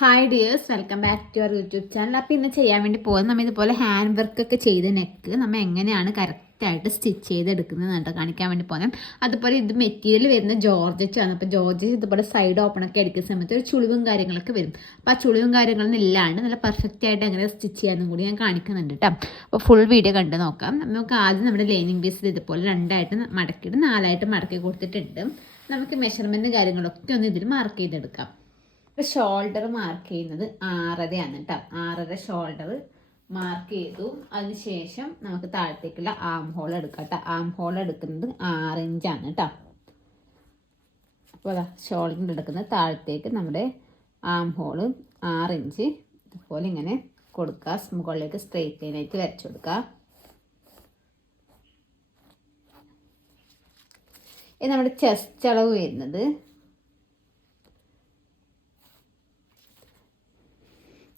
Hi dears, welcome back to our YouTube channel. അപ്പോൾ ഇന്ന് ചെയ്യാൻ വേണ്ടി പോകുന്നത് നമ്മൾ ഇതുപോലെ ഹാൻഡ് വർക്കൊക്കെ ചെയ്ത നെക്ക് നമ്മൾ എങ്ങനെയാണ് കറക്റ്റായിട്ട് സ്റ്റിച്ച് ചെയ്തെടുക്കുന്നത് എന്നിട്ട് കാണിക്കാൻ വേണ്ടി പോകുന്നത്. അതുപോലെ ഇത് മെറ്റീരിയൽ വരുന്ന ജോർജറ്റാണ്. അപ്പോൾ ജോർജറ്റ് ഇതുപോലെ സൈഡ് ഓപ്പണൊക്കെ അടിക്കുന്ന സമയത്ത് ഒരു ചുളിവും കാര്യങ്ങളൊക്കെ വരും. അപ്പോൾ ആ ചുളിവും കാര്യങ്ങളൊന്നും ഇല്ലാണ്ട് നല്ല പെർഫെക്റ്റ് ആയിട്ട് എങ്ങനെ സ്റ്റിച്ച് ചെയ്യാനും കൂടി ഞാൻ കാണിക്കുന്നുണ്ട് കേട്ടോ. അപ്പോൾ ഫുൾ വീഡിയോ കണ്ട് നോക്കാം. നമുക്ക് ആദ്യം നമ്മുടെ ലൈനിങ് പീസിൽ ഇതുപോലെ രണ്ടായിട്ട് മടക്കിയിട്ട് നാലായിട്ട് മടക്കി കൊടുത്തിട്ടുണ്ട്. നമുക്ക് മെഷർമെൻറ്റ് കാര്യങ്ങളൊക്കെ ഒന്ന് ഇതിൽ മാർക്ക് ചെയ്തെടുക്കാം. ഇപ്പോൾ ഷോൾഡർ മാർക്ക് ചെയ്യുന്നത് 6.5 കേട്ടോ. 6.5 ഷോൾഡർ മാർക്ക് ചെയ്തു. അതിനുശേഷം നമുക്ക് താഴത്തേക്കുള്ള ആം ഹോൾ എടുക്കാം കേട്ടോ. ആം ഹോൾ എടുക്കുന്നത് 6 ഇഞ്ചാണ് കേട്ടോ. അപ്പോൾ അതാ ഷോൾഡറിൻ്റെ എടുക്കുന്നത് താഴത്തേക്ക് നമ്മുടെ ആം ഹോള് 6 ഇഞ്ച് ഇതുപോലെ ഇങ്ങനെ കൊടുക്കുക. മുകളിലേക്ക് സ്ട്രെയിറ്റ് ലൈനായിട്ട് വരച്ചു കൊടുക്കുക. ഇത് നമ്മുടെ ചെസ്റ്റ് അളവ് വരുന്നത്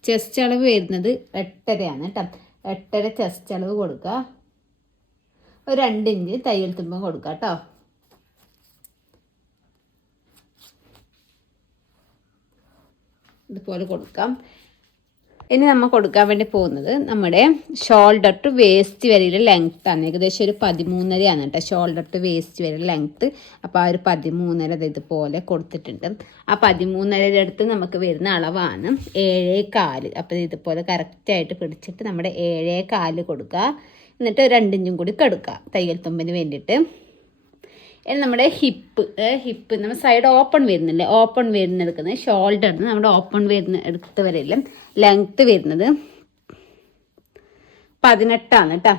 ചെസ്റ്റ് അളവ് വരുന്നത് 8.5 കേട്ടോ. 8.5 ചെസ്റ്റ് അളവ് കൊടുക്കുക. ഒരു 2 ഇഞ്ച് തയ്യൽ തുമ്പം കൊടുക്കുക കേട്ടോ. ഇതുപോലെ കൊടുക്കാം. ഇനി നമ്മൾ കൊടുക്കാൻ വേണ്ടി പോകുന്നത് നമ്മുടെ ഷോൾഡർ ടു വേസ്റ്റ് വരെയുള്ള ലെങ്ത് ആണ്. ഏകദേശം ഒരു 13.5 കേട്ടോ ഷോൾഡർ ടു വേസ്റ്റ് വരെ ലെങ്ത്ത്. അപ്പോൾ ആ ഒരു 13.5 ഇതുപോലെ കൊടുത്തിട്ടുണ്ട്. ആ 13.5 അടുത്ത് നമുക്ക് വരുന്ന അളവാണ് 7.4. അപ്പോൾ ഇതുപോലെ കറക്റ്റായിട്ട് പിടിച്ചിട്ട് നമ്മുടെ 7.4 കൊടുക്കുക. എന്നിട്ട് 2 ഇഞ്ചും കൂടി കെടുക്കുക തയ്യൽ തുമ്പിന് വേണ്ടിയിട്ട്. ഇനി നമ്മുടെ ഹിപ്പ് നമ്മൾ സൈഡ് ഓപ്പൺ വരുന്നില്ലേ, ഓപ്പൺ വരുന്ന എടുക്കുന്നത് ഷോൾഡറിന് നമ്മുടെ ഓപ്പൺ വരുന്ന എടുത്ത് വരെയില്ല ലെങ്ത്ത് വരുന്നത് 18 കേട്ടോ.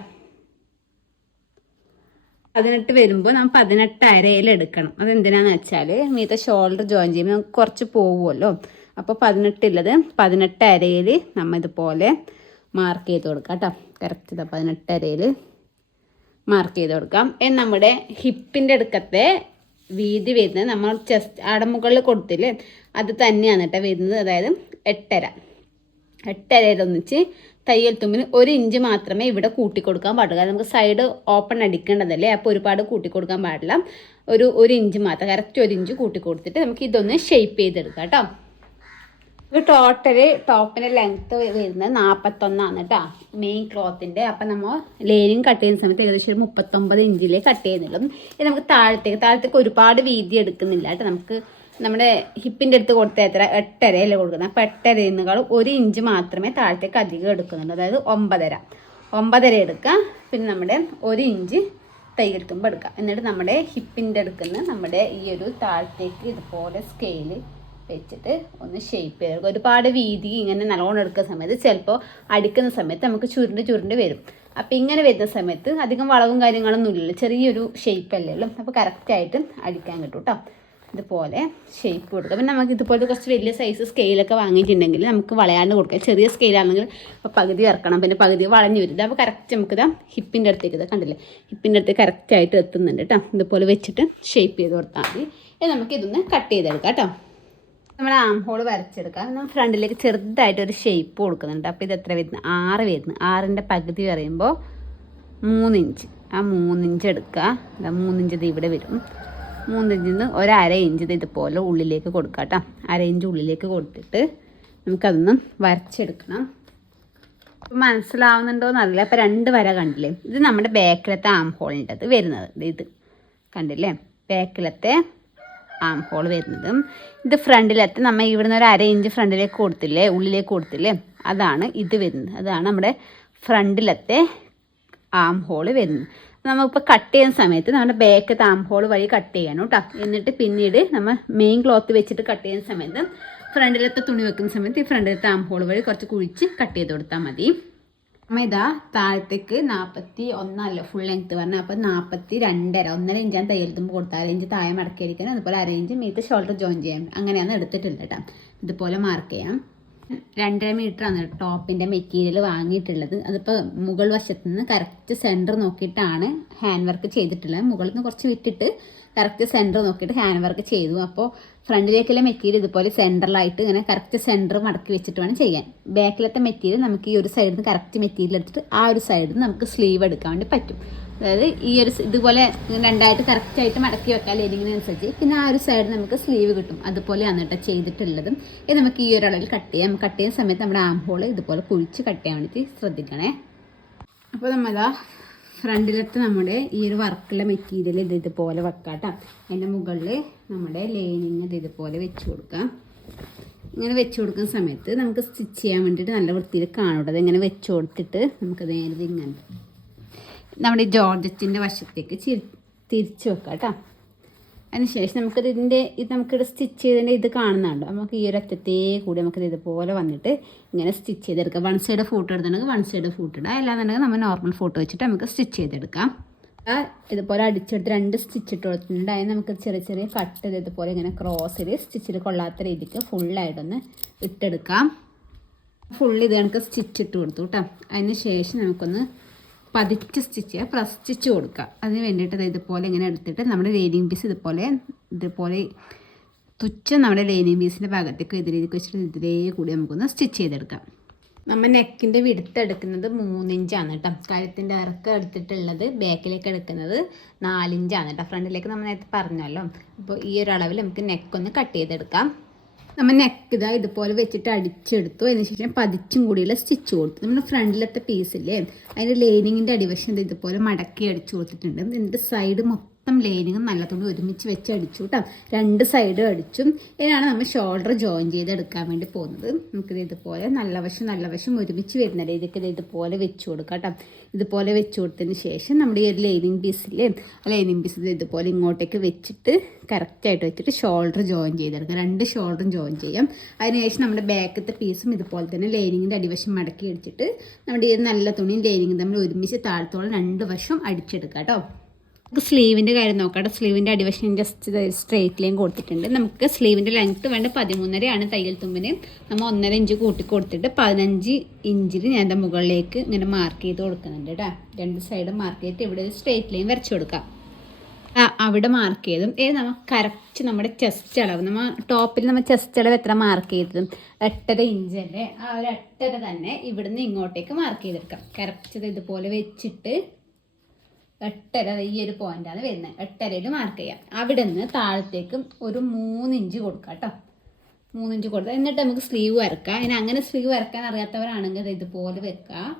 18 വരുമ്പോൾ നമ്മൾ 18.5 എടുക്കണം. അതെന്തിനാന്ന് വെച്ചാൽ മീത്തെ ഷോൾഡർ ജോയിൻ ചെയ്യുമ്പോൾ നമുക്ക് കുറച്ച് പോവുമല്ലോ. അപ്പോൾ 18 ഉള്ളത് 18.5 നമ്മൾ ഇതുപോലെ മാർക്ക് ചെയ്ത് കൊടുക്കാം കേട്ടോ. കറക്റ്റ് 18.5 മാർക്ക് ചെയ്ത് കൊടുക്കാം. നമ്മുടെ ഹിപ്പിൻ്റെ അടുക്കത്തെ വീതി വരുന്നത് നമ്മൾ ചെസ്റ്റ് അടമുകളിൽ കൊടുത്തില്ലേ അത് തന്നെയാണ് കേട്ടോ വരുന്നത്. അതായത് 8.5 ഒന്നിച്ച് തയ്യൽ തുമ്പിന് 1 ഇഞ്ച് മാത്രമേ ഇവിടെ കൂട്ടി കൊടുക്കാൻ പാടുള്ളൂ. കാരണം നമുക്ക് സൈഡ് ഓപ്പൺ അടിക്കേണ്ടതല്ലേ. അപ്പോൾ ഒരുപാട് കൂട്ടി കൊടുക്കാൻ പാടില്ല. ഒരു ഇഞ്ച് മാത്രം കറക്റ്റ് 1 ഇഞ്ച് കൂട്ടി കൊടുത്തിട്ട് നമുക്ക് ഇതൊന്ന് ഷേപ്പ് ചെയ്തെടുക്കാം കേട്ടോ. ഇത് ടോട്ടല് ടോപ്പിൻ്റെ ലെങ്ത്ത് വരുന്നത് 41 കേട്ടോ മെയിൻ ക്ലോത്തിൻ്റെ. അപ്പം നമ്മൾ ലൈനിങ് കട്ട് ചെയ്യുന്ന സമയത്ത് ഏകദേശം ഒരു 39 ഇഞ്ചിലേ കട്ട് ചെയ്യുന്നുള്ളൂ. ഇത് നമുക്ക് താഴത്തേക്ക് ഒരുപാട് വീതി എടുക്കുന്നില്ല കേട്ടോ. നമുക്ക് നമ്മുടെ ഹിപ്പിൻ്റെ അടുത്ത് കൊടുത്ത എത്ര 8.5 കൊടുക്കുന്നത്. അപ്പോൾ 8.5 1 ഇഞ്ച് മാത്രമേ താഴത്തേക്ക് അധികം എടുക്കുന്നുള്ളൂ. അതായത് 9.5 എടുക്കുക. പിന്നെ നമ്മുടെ 1 ഇഞ്ച് തയ്യൽ തുമ്പ് എടുക്കുക. എന്നിട്ട് നമ്മുടെ ഹിപ്പിൻ്റെ അടുക്കുന്ന നമ്മുടെ ഈ ഒരു താഴത്തേക്ക് ഇതുപോലെ സ്കെയില് വെച്ചിട്ട് ഒന്ന് ഷേപ്പ് ചെയ്ത് ഒരുപാട് വീതി ഇങ്ങനെ നല്ലോണം എടുക്കുന്ന സമയത്ത് ചിലപ്പോൾ അടിക്കുന്ന സമയത്ത് നമുക്ക് ചുരുണ്ട് വരും. അപ്പോൾ ഇങ്ങനെ വരുന്ന സമയത്ത് അധികം വളവും കാര്യങ്ങളൊന്നും ഇല്ലല്ലോ, ചെറിയൊരു ഷേപ്പ് അല്ലേ ഉള്ളൂ. അപ്പോൾ കറക്റ്റായിട്ട് അടിക്കാൻ കിട്ടും കേട്ടോ. ഇതുപോലെ ഷേപ്പ് കൊടുക്കുക. പിന്നെ നമുക്ക് ഇതുപോലെ കുറച്ച് വലിയ സൈസ് സ്കെയിലൊക്കെ വാങ്ങിയിട്ടുണ്ടെങ്കിൽ നമുക്ക് വളയാണ്ട് കൊടുക്കാം. ചെറിയ സ്കെയിലാണെങ്കിൽ ഇപ്പോൾ പകുതി ഇറക്കണം, പിന്നെ പകുതി വളഞ്ഞു വരും. അപ്പോൾ കറക്റ്റ് നമുക്കിതാ ഹിപ്പിൻ്റെ അടുത്തേക്ക് കണ്ടില്ലേ, ഹിപ്പിൻ്റെ അടുത്തേക്ക് കറക്റ്റായിട്ട് എത്തുന്നുണ്ട് കേട്ടോ. ഇതുപോലെ വെച്ചിട്ട് ഷേപ്പ് ചെയ്ത് കൊടുത്താൽ മതി. നമുക്കിതൊന്ന് കട്ട് ചെയ്തെടുക്കാം കേട്ടോ. നമ്മൾ ആം ഹോൾ വരച്ചെടുക്കാം. നമ്മൾ ഫ്രണ്ടിലേക്ക് ചെറുതായിട്ടൊരു ഷേപ്പ് കൊടുക്കുന്നുണ്ട്. അപ്പോൾ ഇത് എത്ര വരുന്നത് 6 വരുന്നത്. 6ൻ്റെ പകുതി പറയുമ്പോൾ 3 ഇഞ്ച്. ആ 3 ഇഞ്ച് എടുക്കുക. 3 ഇഞ്ച് ഇത് ഇവിടെ വരും. 3 ഇഞ്ചിൽ നിന്ന് 1/2 ഇഞ്ച് ഇതുപോലെ ഉള്ളിലേക്ക് കൊടുക്കുക കേട്ടോ. 1/2 ഇഞ്ച് ഉള്ളിലേക്ക് കൊടുത്തിട്ട് നമുക്കതൊന്ന് വരച്ചെടുക്കണം. അപ്പോൾ മനസ്സിലാവുന്നുണ്ടോ എന്നറിയില്ല. അപ്പോൾ 2 വര കണ്ടില്ലേ, ഇത് നമ്മുടെ ബാക്കിലത്തെ ആം ഹോളിൻ്റെ അത് വരുന്നത്. ഇത് കണ്ടില്ലേ, ബാക്കിലത്തെ ആം ഹോൾ വരുന്നത്. ഇത് ഫ്രണ്ടിലത്തെ നമ്മൾ ഇവിടുന്ന് 1/2 ഇഞ്ച് ഫ്രണ്ടിലേക്ക് കൊടുത്തില്ലേ, ഉള്ളിലേക്ക് കൊടുത്തില്ലേ, അതാണ് ഇത് വരുന്നത്. അതാണ് നമ്മുടെ ഫ്രണ്ടിലത്തെ ആം ഹോൾ വരുന്നത്. നമ്മളിപ്പോൾ കട്ട് ചെയ്യുന്ന സമയത്ത് നമ്മുടെ ബാക്കത്തെ ആം ഹോൾ വഴി കട്ട് ചെയ്യണം കേട്ടോ. എന്നിട്ട് പിന്നീട് നമ്മൾ മെയിൻ ക്ലോത്ത് വെച്ചിട്ട് കട്ട് ചെയ്യുന്ന സമയത്ത് ഫ്രണ്ടിലത്തെ തുണി വെക്കുന്ന സമയത്ത് ഈ ഫ്രണ്ടിലത്തെ ആം ഹോൾ വഴി കുറച്ച് കുഴിച്ച് കട്ട് ചെയ്ത് കൊടുത്താൽ മതി. നമ്മൾ ഇതാ താഴത്തേക്ക് 41 ഫുൾ ലെങ്ത്ത് പറഞ്ഞാൽ അപ്പോൾ 42.5 1/2 ഇഞ്ചാണ് തയ്യൽ തുമ്പ് കൊടുത്താൽ 1/2 ഇഞ്ച് താഴെ മടക്കിയിരിക്കണം. അതുപോലെ 1/2 ഇഞ്ച് മീത്ത് ഷോൾഡർ ജോയിൻ ചെയ്യാൻ അങ്ങനെയാണ് എടുത്തിട്ടുണ്ട് കേട്ടോ. ഇതുപോലെ മാർക്ക് ചെയ്യാം. 2.5 മീറ്ററാണ് ടോപ്പിൻ്റെ മെറ്റീരിയൽ വാങ്ങിയിട്ടുള്ളത്. അതിപ്പോൾ മുകൾ വശത്ത് നിന്ന് കറക്റ്റ് സെൻറ്റർ നോക്കിയിട്ടാണ് ഹാൻഡ് വർക്ക് ചെയ്തിട്ടുള്ളത്. മുകളിൽ നിന്ന് കുറച്ച് വിട്ടിട്ട് കറക്റ്റ് സെൻറ്റർ നോക്കിയിട്ട് ഹാൻഡ് വർക്ക് ചെയ്തു. അപ്പോൾ ഫ്രണ്ടിലേക്കുള്ള മെറ്റീരിയൽ ഇതുപോലെ സെൻറ്ററിലായിട്ട് ഇങ്ങനെ കറക്റ്റ് സെൻറ്റർ മടക്കി വെച്ചിട്ട് വേണം ചെയ്യാൻ. ബാക്കിലത്തെ മെറ്റീരിയൽ നമുക്ക് ഈ ഒരു സൈഡിൽ നിന്ന് കറക്റ്റ് മെറ്റീരിയൽ എടുത്തിട്ട് ആ ഒരു സൈഡിൽ നിന്ന് നമുക്ക് സ്ലീവ് എടുക്കാൻ വേണ്ടി പറ്റും. അതായത് ഈ ഒരു ഇതുപോലെ രണ്ടായിട്ട് കറക്റ്റായിട്ട് മടക്കി വെക്കാം ലൈനിങ്ങിനനുസരിച്ച്. പിന്നെ ആ ഒരു സൈഡ് നമുക്ക് സ്ലീവ് കിട്ടും, അതുപോലെയാണ് കേട്ടോ ചെയ്തിട്ടുള്ളതും. ഇത് നമുക്ക് ഈ ഒരു അളവിൽ കട്ട് ചെയ്യാം. കട്ട് ചെയ്യുന്ന സമയത്ത് നമ്മുടെ ആം ഹോൾ ഇതുപോലെ കുഴിച്ച് കട്ട് ചെയ്യാൻ വേണ്ടിയിട്ട് ശ്രദ്ധിക്കണേ. അപ്പോൾ നമ്മളാ ഫ്രണ്ടിലത്തെ നമ്മുടെ ഈ ഒരു വർക്കുള്ള മെറ്റീരിയൽ ഇതുപോലെ വെക്കാം കേട്ടോ. അതിൻ്റെ മുകളിൽ നമ്മുടെ ലൈനിങ് ഇതുപോലെ വെച്ച് കൊടുക്കാം. ഇങ്ങനെ വെച്ച് കൊടുക്കുന്ന സമയത്ത് നമുക്ക് സ്റ്റിച്ച് ചെയ്യാൻ വേണ്ടിയിട്ട് നല്ല വൃത്തിയിൽ കാണുന്നത്. ഇങ്ങനെ വെച്ച് കൊടുത്തിട്ട് നമുക്ക് നേരെ ഇങ്ങനെ നമ്മുടെ ജോർജറ്റിൻ്റെ വശത്തേക്ക് തിരിച്ച് വെക്കാം കേട്ടോ. അതിനുശേഷം നമുക്കിവിടെ സ്റ്റിച്ച് ചെയ്തതിൻ്റെ ഇത് കാണുന്നുണ്ടോ, നമുക്ക് ഈ ഒരു അറ്റത്തേ കൂടി നമുക്കിത് ഇതുപോലെ വന്നിട്ട് ഇങ്ങനെ സ്റ്റിച്ച് ചെയ്തെടുക്കാം. വൺ സൈഡ് ഫോട്ടോ എടുത്തിട്ടുണ്ടെങ്കിൽ വൺ സൈഡ് ഫോട്ടോ ഇടാം, അല്ലാന്നുണ്ടെങ്കിൽ നമ്മൾ നോർമൽ ഫോട്ടോ വെച്ചിട്ട് നമുക്ക് സ്റ്റിച്ച് ചെയ്തെടുക്കാം. ഇതുപോലെ അടിച്ചെടുത്ത് 2 സ്റ്റിച്ച് ഇട്ട് കൊടുത്തിട്ടുണ്ട്. അതിന് നമുക്ക് ചെറിയ ചെറിയ കട്ട് ഇതുപോലെ ഇങ്ങനെ ക്രോസിൽ സ്റ്റിച്ചിൽ കൊള്ളാത്ത രീതിക്ക് ഫുള്ളായിട്ടൊന്ന് ഇട്ടെടുക്കാം. ഫുള്ള് ഇത് കണക്ക് സ്റ്റിച്ച് ഇട്ട് കൊടുത്തു കേട്ടോ. അതിന് ശേഷം നമുക്കൊന്ന് പതിച്ച് സ്റ്റിച്ച് ചെയ്യുക, പ്രസ് സ്റ്റിച്ച് കൊടുക്കുക. അതിന് വേണ്ടിയിട്ട് ഇതുപോലെ ഇങ്ങനെ എടുത്തിട്ട് നമ്മുടെ ലൈനിങ് പീസ് ഇതുപോലെ തുച്ഛം നമ്മുടെ ലൈനിങ് പീസിൻ്റെ ഭാഗത്തേക്ക് ഇതിലേക്ക് വെച്ചിട്ട് ഇതിലേ കൂടി നമുക്കൊന്ന് സ്റ്റിച്ച് ചെയ്തെടുക്കാം. നമ്മൾ നെക്കിൻ്റെ വിടുത്ത് എടുക്കുന്നത് 3 ഇഞ്ചാണ് കേട്ടോ. കഴുത്തിൻ്റെ ഇറക്കം എടുത്തിട്ടുള്ളത് ബാക്കിലേക്ക് എടുക്കുന്നത് 4 ഇഞ്ചാണ് കേട്ടോ. ഫ്രണ്ടിലേക്ക് നമ്മൾ നേരത്തെ പറഞ്ഞല്ലോ. അപ്പോൾ ഈ ഒരു അളവിൽ നമുക്ക് നെക്കൊന്ന് കട്ട് ചെയ്തെടുക്കാം. നമ്മൾ നെക്ക് ഇതുപോലെ വെച്ചിട്ട് അടിച്ചെടുത്തു. അതിനുശേഷം പതിച്ചും കൂടിയുള്ള സ്റ്റിച്ച് കൊടുത്തു. നമ്മുടെ ഫ്രണ്ടിലത്തെ പീസില്ലേ അതിൻ്റെ ലൈനിങ്ങിൻ്റെ അടിവശം ഇതുപോലെ മടക്കി അടിച്ചു കൊടുത്തിട്ടുണ്ട്. എന്നിട്ട് സൈഡ് മൊത്തം ലൈനിങ്ങും നല്ല തുണി ഒരുമിച്ച് വെച്ച് അടിച്ചു കേട്ടോ. 2 സൈഡും അടിച്ചും. ഇതിനാണ് നമ്മൾ ഷോൾഡർ ജോയിൻ ചെയ്തെടുക്കാൻ വേണ്ടി പോകുന്നത്. നമുക്കിത് ഇതുപോലെ നല്ല വശം ഒരുമിച്ച് വരുന്ന രീതിക്ക് ഇതുപോലെ വെച്ച് കൊടുക്കാം കേട്ടോ. ഇതുപോലെ വെച്ച് കൊടുത്തതിന് ശേഷം നമ്മുടെ ഈ ഒരു ലൈനിങ് പീസില്ലേ ലൈനിങ് പീസ് ഇതുപോലെ ഇങ്ങോട്ടേക്ക് വെച്ചിട്ട് കറക്റ്റായിട്ട് വെച്ചിട്ട് ഷോൾഡർ ജോയിൻ ചെയ്തെടുക്കാം. 2 ഷോൾഡറും ജോയിൻ ചെയ്യാം. അതിനുശേഷം നമ്മുടെ ബാക്കത്തെ പീസും ഇതുപോലെ തന്നെ ലൈനിങ്ങിൻ്റെ അടിവശം മടക്കി അടിച്ചിട്ട് നമ്മുടെ ഈ നല്ല തുണിയും ലൈനിങ്ങും തമ്മിൽ ഒരുമിച്ച് താഴത്തോളം 2 വശം അടിച്ചെടുക്കാം കേട്ടോ. നമുക്ക് സ്ലീവിൻ്റെ കാര്യം നോക്കാം. സ്ലീവിൻ്റെ അടിവശം ജസ്റ്റ് സ്ട്രെയിറ്റ് ലൈൻ കൊടുത്തിട്ടുണ്ട്. നമുക്ക് സ്ലീവിൻ്റെ ലെങ്ത്ത് വേണ്ട 13.5 തയ്യൽ തുമ്പിന്. നമ്മൾ 1.5 ഇഞ്ച് കൂട്ടി കൊടുത്തിട്ട് 15 ഇഞ്ചിൽ ഞാൻ എൻ്റെ മുകളിലേക്ക് ഇങ്ങനെ മാർക്ക് ചെയ്ത് കൊടുക്കുന്നുണ്ട് കേട്ടോ. 2 സൈഡ് മാർക്ക് ചെയ്തിട്ട് ഇവിടെ ഒരു സ്ട്രെയിറ്റ് ലൈൻ വരച്ച് കൊടുക്കാം. അവിടെ മാർക്ക് ചെയ്തും നമ്മൾ കറക്റ്റ് നമ്മുടെ ചെസ്റ്റ് അളവ് നമ്മൾ ടോപ്പിൽ നമ്മൾ ചെസ്റ്റ് അളവ് എത്ര മാർക്ക് ചെയ്തതും 8.5 ഇഞ്ചല്ലേ ആ ഒരു 8.5 തന്നെ ഇവിടുന്ന് ഇങ്ങോട്ടേക്ക് മാർക്ക് ചെയ്തെടുക്കാം. കറക്റ്റ് ഇതുപോലെ വെച്ചിട്ട് 8.5 ഈ ഒരു പോയിന്റാണ് വരുന്നത്. 8.5 മാർക്ക് ചെയ്യാം. അവിടെ നിന്ന് താഴത്തേക്കും ഒരു 3 ഇഞ്ച് കൊടുക്കാം കേട്ടോ. 3 ഇഞ്ച് കൊടുക്കാം. എന്നിട്ട് നമുക്ക് സ്ലീവ് വരക്കാം. ഇനി അങ്ങനെ സ്ലീവ് വരക്കാൻ അറിയാത്തവരാണെങ്കിൽ ഇതുപോലെ വെക്കാം.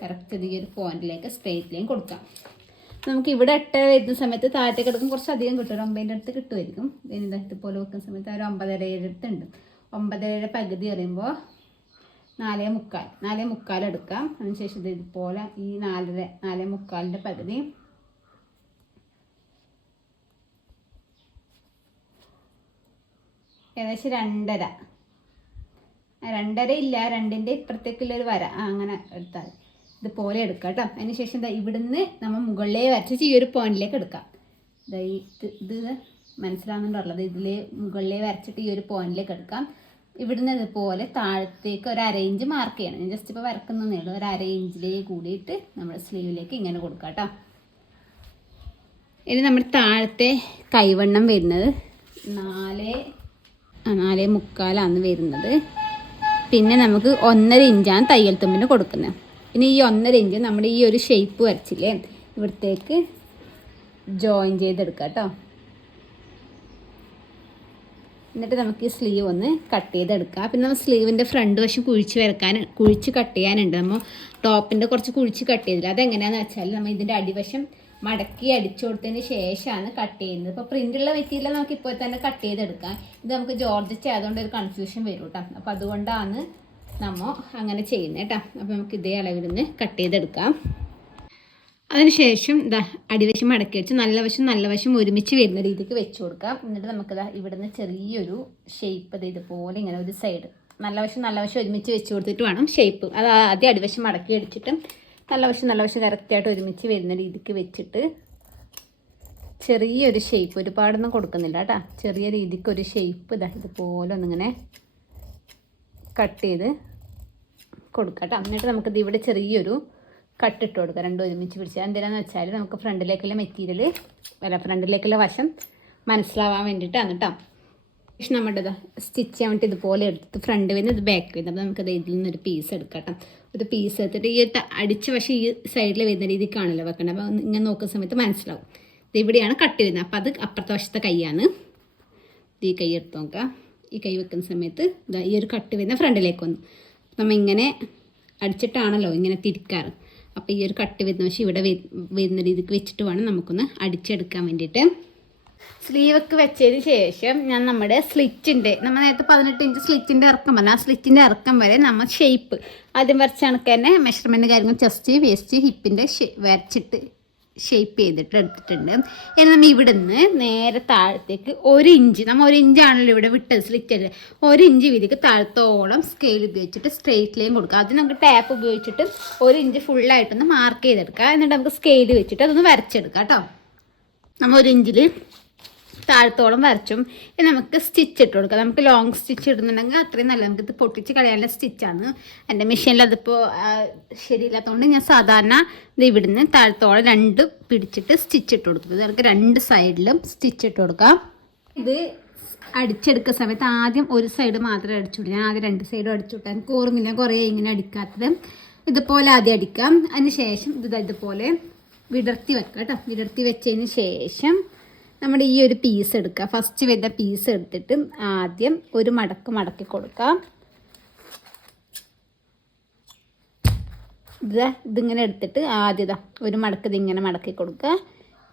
കറക്റ്റ് ഈ ഒരു പോയിന്റിലേക്ക് സ്ട്രെയിറ്റ് ലൈൻ കൊടുക്കാം. നമുക്ക് ഇവിടെ 8 വരുന്ന സമയത്ത് താഴത്തേക്ക് എടുക്കും കുറച്ച് അധികം കിട്ടും. ഒരു 9ൻ്റെ അടുത്ത് കിട്ടുമായിരിക്കും. ഇതുപോലെ വെക്കുന്ന സമയത്ത് ഒരു 9.5 അടുത്തുണ്ട്. 9.5 പകുതി പറയുമ്പോൾ 4.75 എടുക്കാം. അതിനുശേഷം ഇതുപോലെ ഈ 4.75ൻ്റെ പകുതി ഏകദേശം 2.5 ഇല്ല 2ൻ്റെ ഇപ്പുറത്തേക്കുള്ളൊരു വര അങ്ങനെ എടുത്താൽ ഇതുപോലെ എടുക്കാം കേട്ടോ. അതിനുശേഷം ഇവിടുന്ന് നമ്മൾ മുകളിലേ വരച്ചിട്ട് ഈ ഒരു പോയിന്റിലേക്ക് എടുക്കാം. ഇത് മനസ്സിലാവുന്നുണ്ടുള്ളത് ഇതിൽ മുകളിലേ വരച്ചിട്ട് ഈ ഒരു പോയിന്റിലേക്ക് എടുക്കാം. ഇവിടുന്ന് ഇതുപോലെ താഴത്തേക്ക് ഒരു 1/2 ഇഞ്ച് മാർക്ക് ചെയ്യണം. ഞാൻ ജസ്റ്റ് ഇപ്പോൾ വരക്കുന്നതേ ഉള്ളൂ. ഒരു 1/2 ഇഞ്ചിലേക്ക് കൂടിയിട്ട് നമ്മുടെ സ്ലീവിലേക്ക് ഇങ്ങനെ കൊടുക്കാം കേട്ടോ. ഇനി നമ്മുടെ താഴത്തെ കൈവണ്ണം വരുന്നത് 4.75 വരുന്നത്. പിന്നെ നമുക്ക് 1.5 ഇഞ്ചാണ് തയ്യൽ തുമ്പിന് കൊടുക്കുന്നത്. ഇനി ഈ 1.5 ഇഞ്ച് നമ്മുടെ ഈ ഒരു ഷേപ്പ് വരച്ചില്ലേ ഇവിടത്തേക്ക് ജോയിൻ ചെയ്തെടുക്കാം കേട്ടോ. എന്നിട്ട് നമുക്ക് ഈ സ്ലീവ് ഒന്ന് കട്ട് ചെയ്തെടുക്കാം. പിന്നെ നമ്മൾ സ്ലീവിൻ്റെ ഫ്രണ്ട് വശം കുഴിച്ച് കട്ട് ചെയ്യാനുണ്ട്. നമ്മൾ ടോപ്പിൻ്റെ കുറച്ച് കുഴിച്ച് കട്ട് ചെയ്തില്ല. അതെങ്ങനെയാണെന്ന് വെച്ചാൽ നമ്മൾ ഇതിൻ്റെ അടിവശം മടക്കി അടിച്ചു കൊടുത്തതിന് ശേഷമാണ് കട്ട് ചെയ്യുന്നത്. ഇപ്പോൾ പ്രിൻ്റുള്ള മെറ്റീരിയൽ നമുക്ക് ഇപ്പോൾ തന്നെ കട്ട് ചെയ്തെടുക്കാം. ഇത് നമുക്ക് ജോർജറ്റ് ആയതുകൊണ്ട് ഒരു കൺഫ്യൂഷൻ വരും കേട്ടോ. അപ്പോൾ അതുകൊണ്ടാണ് നമ്മൾ അങ്ങനെ ചെയ്യുന്നത് കേട്ടോ. അപ്പോൾ നമുക്ക് ഇതേ അളവിൽ നിന്ന് കട്ട് ചെയ്തെടുക്കാം. അതിനുശേഷം അടിവശം മടക്കി വെച്ച് നല്ല വശം ഒരുമിച്ച് വരുന്ന രീതിക്ക് വെച്ച് കൊടുക്കാം. എന്നിട്ട് നമുക്ക് ഇവിടുന്ന് ചെറിയൊരു ഷേപ്പ് ഇതുപോലെ ഇങ്ങനെ ഒരു സൈഡ് നല്ല വശം ഒരുമിച്ച് വെച്ച് കൊടുത്തിട്ട് വേണം ഷേപ്പ്. അത് ആദ്യം അടിവശം മടക്കി അടിച്ചിട്ട് നല്ല വശം കറക്റ്റായിട്ട് ഒരുമിച്ച് വരുന്ന രീതിക്ക് വെച്ചിട്ട് ചെറിയൊരു ഷേപ്പ് ഒരുപാടൊന്നും കൊടുക്കുന്നില്ല കേട്ടോ. ചെറിയ രീതിക്ക് ഒരു ഷേപ്പ് ഇതുപോലെ ഒന്നിങ്ങനെ കട്ട് ചെയ്ത് കൊടുക്കാം കേട്ടോ. എന്നിട്ട് നമുക്കിത് ഇവിടെ ചെറിയൊരു കട്ടിട്ട് കൊടുക്കുക. 2 ഒരുമിച്ച് പിടിച്ചാൽ എന്തിനാന്ന് വെച്ചാൽ നമുക്ക് ഫ്രണ്ടിലേക്കുള്ള വശം മനസ്സിലാവാൻ വേണ്ടിയിട്ടാണ് കേട്ടോ. പക്ഷെ നമ്മുടെ സ്റ്റിച്ച് ചെയ്യാൻ വേണ്ടി ഇതുപോലെ എടുത്ത് ഫ്രണ്ട് വരുന്ന ഇത് ബാക്ക് വരുന്നത്. അപ്പോൾ നമുക്കത് ഇതിൽ നിന്നൊരു പീസ് എടുക്കാം കേട്ടോ. ഒരു പീസ് എടുത്തിട്ട് ഈ അടിച്ച പക്ഷേ ഈ സൈഡിൽ വരുന്ന രീതി കാണില്ല വെക്കണം. അപ്പോൾ ഇങ്ങനെ നോക്കുന്ന സമയത്ത് മനസ്സിലാവും ഇത് ഇവിടെയാണ് കട്ട് വരുന്നത്. അപ്പോൾ അത് അപ്പുറത്തെ വശത്തെ കൈയാണ്. ഈ കൈ എടുത്ത് നോക്കാം. ഈ കൈ വെക്കുന്ന സമയത്ത് ഇതാ ഈ ഒരു കട്ട് വരുന്ന ഫ്രണ്ടിലേക്ക് വന്നു. നമ്മൾ ഇങ്ങനെ അടിച്ചിട്ടാണല്ലോ ഇങ്ങനെ തിരിക്കാറ്. അപ്പോൾ ഈ ഒരു കട്ട് വരുന്ന പക്ഷേ ഇവിടെ വരുന്ന രീതിക്ക് വെച്ചിട്ട് വേണം നമുക്കൊന്ന് അടിച്ചെടുക്കാൻ വേണ്ടിയിട്ട്. സ്ലീവൊക്കെ വെച്ചതിന് ശേഷം ഞാൻ നമ്മുടെ സ്ലിറ്റിൻ്റെ നമ്മൾ നേരത്തെ 18 ഇഞ്ച് സ്ലിറ്റിൻ്റെ ഇറക്കം പറഞ്ഞാൽ ആ സ്ലിറ്റിൻ്റെ ഇറക്കം വരെ നമ്മൾ ഷേപ്പ് ആദ്യം വരച്ച കണക്ക് തന്നെ മെഷർമെൻറ്റ് കാര്യങ്ങൾ ചെസ്റ്റ് വേസ്റ്റ് ഹിപ്പിൻ്റെ വരച്ചിട്ട് ഷേപ്പ് ചെയ്തിട്ട് എടുത്തിട്ടുണ്ട്. ഇനി നമ്മൾ ഇവിടെ നിന്ന് നേരെ താഴത്തേക്ക് 1 ഇഞ്ച് നമ്മൾ 1 ഇഞ്ചാണല്ലോ ഇവിടെ വിട്ടത് സ്ലിറ്റ് 1 ഇഞ്ച് വീതിക്ക് താഴത്തോളം സ്കെയിൽ ഉപയോഗിച്ചിട്ട് സ്ട്രെയിറ്റ് ലൈൻ കൊടുക്കുക. ആദ്യം നമുക്ക് ടാപ്പ് ഉപയോഗിച്ചിട്ട് 1 ഇഞ്ച് ഫുള്ളായിട്ടൊന്ന് മാർക്ക് ചെയ്തെടുക്കുക. എന്നിട്ട് നമുക്ക് സ്കെയിൽ വെച്ചിട്ട് അതൊന്ന് വരച്ചെടുക്കാം കേട്ടോ. നമ്മൾ 1 ഇഞ്ചിൽ താഴത്തോളം വരച്ചും നമുക്ക് സ്റ്റിച്ച് ഇട്ട് കൊടുക്കാം. നമുക്ക് ലോങ് സ്റ്റിച്ച് ഇടുന്നുണ്ടെങ്കിൽ അത്രയും നല്ല. നമുക്കിത് പൊട്ടിച്ച് കളയാനുള്ള സ്റ്റിച്ചാണ്. എൻ്റെ മെഷീനിൽ അതിപ്പോൾ ശരിയില്ലാത്തതുകൊണ്ട് ഞാൻ സാധാരണ ഇത് ഇവിടുന്ന് താഴത്തോളം 2 പിടിച്ചിട്ട് സ്റ്റിച്ച് ഇട്ട് കൊടുക്കും. നമുക്ക് 2 സൈഡിലും സ്റ്റിച്ച് ഇട്ട് കൊടുക്കാം. ഇത് അടിച്ചെടുക്കുന്ന സമയത്ത് ആദ്യം ഒരു സൈഡ് മാത്രമേ അടിച്ചുവിടൂ. ഞാൻ ആദ്യം 2 സൈഡും അടിച്ചുവിട്ടാൽ എനിക്ക് ഓർമ്മില്ല കുറേ ഇങ്ങനെ അടിക്കാത്തത്. ഇതുപോലെ ആദ്യം അടിക്കാം. അതിന് ശേഷം ഇതുപോലെ വിടർത്തി വെക്കാം കേട്ടോ. വിടർത്തി വെച്ചതിന് ശേഷം നമ്മുടെ ഈ ഒരു പീസ് എടുക്കുക. ഫസ്റ്റ് വരുന്ന പീസ് എടുത്തിട്ട് ആദ്യം ഒരു മടക്കി കൊടുക്കാം. ഇതിങ്ങനെ എടുത്തിട്ട് ആദ്യം ഒരു മടക്ക് ഇതിങ്ങനെ മടക്കി കൊടുക്കുക.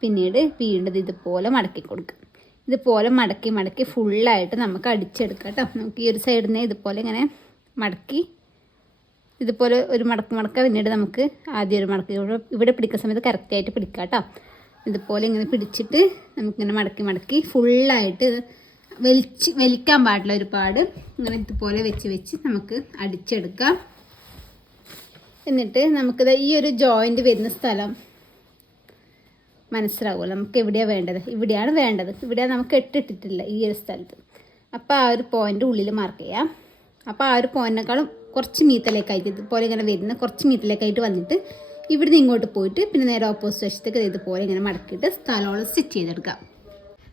പിന്നീട് വീണ്ടും ഇതുപോലെ മടക്കി കൊടുക്കുക. ഇതുപോലെ മടക്കി ഫുള്ളായിട്ട് നമുക്ക് അടിച്ചെടുക്കാം കേട്ടോ. നമുക്ക് ഈ ഒരു സൈഡിൽ നിന്ന് ഇതുപോലെ ഇങ്ങനെ മടക്കി ഇതുപോലെ ഒരു മടക്ക പിന്നീട് നമുക്ക് ആദ്യം ഒരു മടക്കി ഇവിടെ പിടിക്കുന്ന സമയത്ത് കറക്റ്റായിട്ട് പിടിക്കാം കേട്ടോ. ഇതുപോലെ ഇങ്ങനെ പിടിച്ചിട്ട് നമുക്കിങ്ങനെ മടക്കി ഫുള്ളായിട്ട് വലിക്കാൻ പാടില്ല ഒരുപാട്. ഇങ്ങനെ ഇതുപോലെ വെച്ച് നമുക്ക് അടിച്ചെടുക്കാം. എന്നിട്ട് നമുക്കിത് ഈ ഒരു ജോയിൻ്റ് വരുന്ന സ്ഥലം മനസ്സിലാവുമല്ലോ. നമുക്ക് എവിടെയാണ് വേണ്ടത്, ഇവിടെയാണ് വേണ്ടത്. ഇവിടെ നമുക്ക് ഇട്ടിട്ടില്ല ഈ ഒരു സ്ഥലത്ത്. അപ്പോൾ ആ ഒരു പോയിൻ്റ് ഉള്ളിൽ മാർക്ക് ചെയ്യാം. അപ്പോൾ ആ ഒരു പോയിൻറ്റിനേക്കാളും കുറച്ച് മീത്തലേക്കായിട്ട് ഇതുപോലെ ഇങ്ങനെ വരുന്ന കുറച്ച് മീത്തലേക്കായിട്ട് വന്നിട്ട് ഇവിടുന്ന് ഇങ്ങോട്ട് പോയിട്ട് പിന്നെ നേരെ ഓപ്പോസിറ്റ് വശത്തേക്ക് ഇതുപോലെ ഇങ്ങനെ മടക്കിയിട്ട് സ്ഥലമോളം സ്റ്റിച്ച് ചെയ്തെടുക്കാം.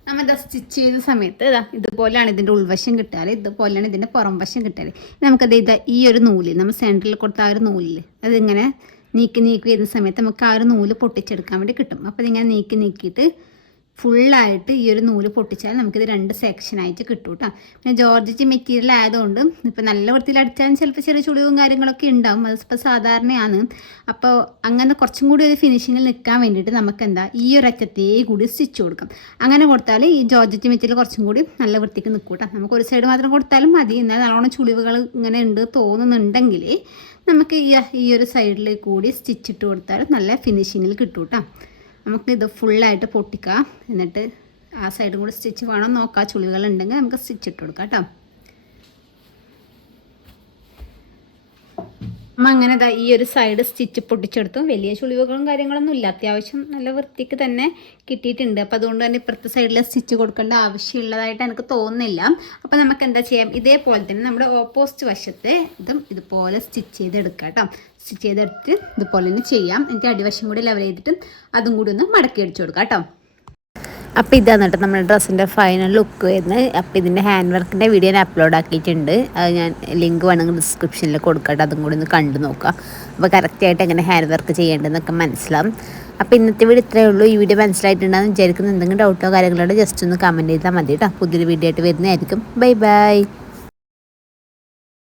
നമ്മൾ ഇത് സ്റ്റിച്ച് ചെയ്ത സമയത്ത് ഇതുപോലെയാണ് ഇതിൻ്റെ ഉൾവശം കിട്ടാൽ, ഇതുപോലെയാണ് ഇതിൻ്റെ പുറം വശം കിട്ടാൽ. നമുക്കത് ഈ ഒരു നൂല് നമ്മൾ സെൻറ്ററിൽ കൊടുത്ത ആ ഒരു നൂലിൽ അതിങ്ങനെ നീക്കി വരുന്ന സമയത്ത് നമുക്ക് ആ ഒരു നൂല് പൊട്ടിച്ചെടുക്കാൻ വേണ്ടി കിട്ടും. അപ്പോൾ ഇതിങ്ങനെ നീക്കിയിട്ട് ഫുള്ളായിട്ട് ഈ ഒരു നൂല് പൊട്ടിച്ചാൽ നമുക്കിത് 2 സെക്ഷനായിട്ട് കിട്ടും കേട്ടോ. പിന്നെ ജോർജറ്റ് മെറ്റീരിയൽ ആയതുകൊണ്ട് ഇപ്പോൾ നല്ല വൃത്തിയിൽ അടിച്ചാലും ചിലപ്പോൾ ചെറിയ ചുളിവും കാര്യങ്ങളൊക്കെ ഉണ്ടാവും. അതിപ്പോൾ സാധാരണയാണ്. അപ്പോൾ അങ്ങനെ കുറച്ചും കൂടി ഒരു ഫിനിഷിങ്ങിൽ നിൽക്കാൻ വേണ്ടിയിട്ട് നമുക്ക് ഈ ഒരു അറ്റത്തേ കൂടി സ്റ്റിച്ച് കൊടുക്കാം. അങ്ങനെ കൊടുത്താൽ ഈ ജോർജറ്റ് മെറ്റീരിയൽ കുറച്ചും കൂടി നല്ല വൃത്തിക്ക് നിൽക്കും കേട്ടോ. നമുക്ക് ഒരു സൈഡ് മാത്രം കൊടുത്താലും മതി. എന്നാൽ നല്ലോണം ചുളിവുകൾ ഇങ്ങനെ ഉണ്ട് തോന്നുന്നുണ്ടെങ്കിൽ നമുക്ക് ഈ ഒരു സൈഡിൽ കൂടി സ്റ്റിച്ച് ഇട്ട് കൊടുത്താൽ നല്ല ഫിനിഷിങ്ങിൽ കിട്ടും കേട്ടോ. നമുക്കിത് ഫുള്ളായിട്ട് പൊട്ടിക്കാം. എന്നിട്ട് ആ സൈഡും കൂടി സ്റ്റിച്ച് വേണം നോക്കാം. ചുളിവുകളുണ്ടെങ്കിൽ നമുക്ക് സ്റ്റിച്ച് ഇട്ട് കൊടുക്കാം കേട്ടോ. നമ്മൾ അങ്ങനെ ഈ ഒരു സൈഡ് സ്റ്റിച്ച് പൊട്ടിച്ചെടുത്തു. വലിയ ചുളിവുകളും കാര്യങ്ങളൊന്നും ഇല്ല. അത്യാവശ്യം നല്ല വൃത്തിക്ക് തന്നെ കിട്ടിയിട്ടുണ്ട്. അപ്പോൾ അതുകൊണ്ട് തന്നെ ഇപ്പുറത്തെ സൈഡിൽ സ്റ്റിച്ച് കൊടുക്കേണ്ട ആവശ്യമുള്ളതായിട്ട് എനിക്ക് തോന്നുന്നില്ല. അപ്പോൾ നമുക്ക് എന്താ ചെയ്യാം, ഇതേപോലെ തന്നെ നമ്മുടെ ഓപ്പോസിറ്റ് വശത്തെ ഇതുപോലെ സ്റ്റിച്ച് ചെയ്തെടുക്കാം കേട്ടോ. സ്റ്റിച്ച് ചെയ്തെടുത്ത് ഇതുപോലെ തന്നെ ചെയ്യാം. എനിക്ക് അടിവശം കൂടി ലെവൽ ചെയ്തിട്ട് അതും കൂടി ഒന്ന് മടക്കി അടിച്ചു കൊടുക്കാം കേട്ടോ. അപ്പോൾ ഇതാണ് കേട്ടോ നമ്മുടെ ഡ്രസ്സിൻ്റെ ഫൈനൽ ലുക്ക് വരുന്നത്. അപ്പോൾ ഇതിൻ്റെ ഹാൻഡ് വർക്കിൻ്റെ വീഡിയോ ഞാൻ അപ്ലോഡ് ആക്കിയിട്ടുണ്ട്. അത് ഞാൻ ലിങ്ക് വേണമെങ്കിൽ ഡിസ്ക്രിപ്ഷനിൽ കൊടുക്കട്ടെ. അതും കൂടി ഒന്ന് കണ്ടു നോക്കാം. അപ്പോൾ കറക്റ്റായിട്ട് എങ്ങനെ ഹാൻഡ് വർക്ക് ചെയ്യേണ്ടതെന്നൊക്കെ മനസ്സിലാവും. അപ്പോൾ ഇന്നത്തെ വീഡിയോ ഇത്രയേ ഉള്ളൂ. ഈ വീഡിയോ മനസ്സിലായിട്ടുണ്ടാകും വിചാരിക്കുന്ന എന്തെങ്കിലും ഡൗട്ടോ കാര്യങ്ങളോ ജസ്റ്റ് ഒന്ന് കമൻറ്റ് ചെയ്താൽ മതി കേട്ടോ. പുതിയൊരു വീഡിയോ ആയിട്ട് വരുന്നതായിരിക്കും. ബൈ.